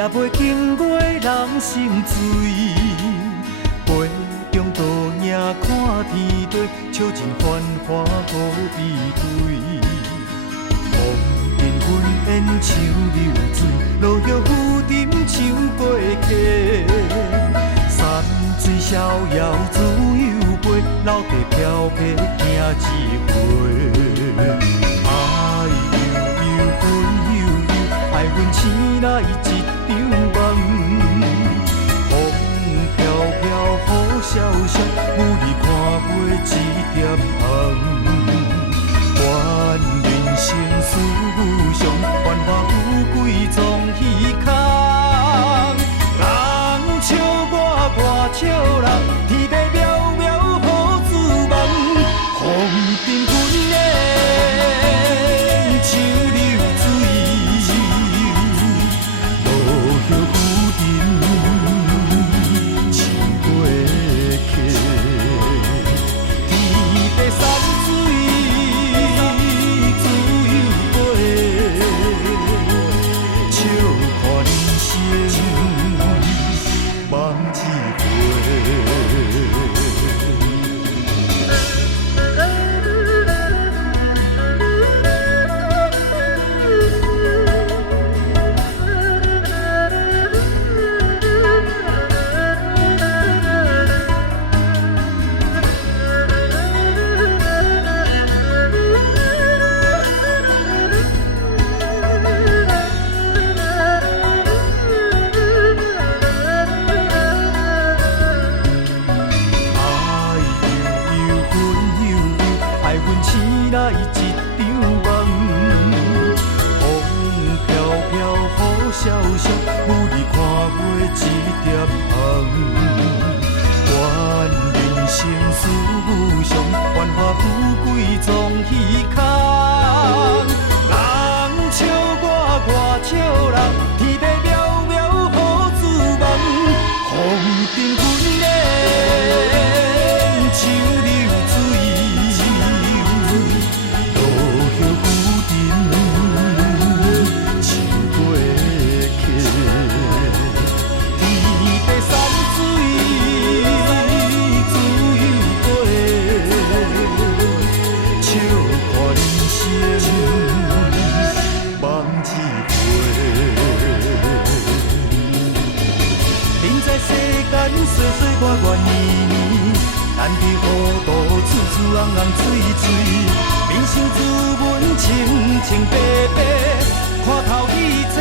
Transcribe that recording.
也袂经过人生醉，杯中倒影看天地，笑尽繁华好比对。风尘阮烟像流水，落叶浮沉像过客。山水逍遥自由飞，老地飘泊行一回。爱悠悠，恨悠悠，爱阮醒来一场梦。风飘飘，雨潇潇，有你看袂一点红。愿人生事上，繁华富贵总稀空。人笑我笑人，天地渺渺好自梦。风尘阮烟像流水，落叶浮沉像过客。天地山水自由飞，笑看人生梦一回。醒来一场梦，风飘飘，雨潇潇，有你看袂一点红。愿人生事上，繁华富贵总稀空。人笑我笑人，天地渺渺好自梦。风尘阮烟像流水。岁岁月月年年，但被糊涂，处处红红水水。人生自问清清白白，看透一切。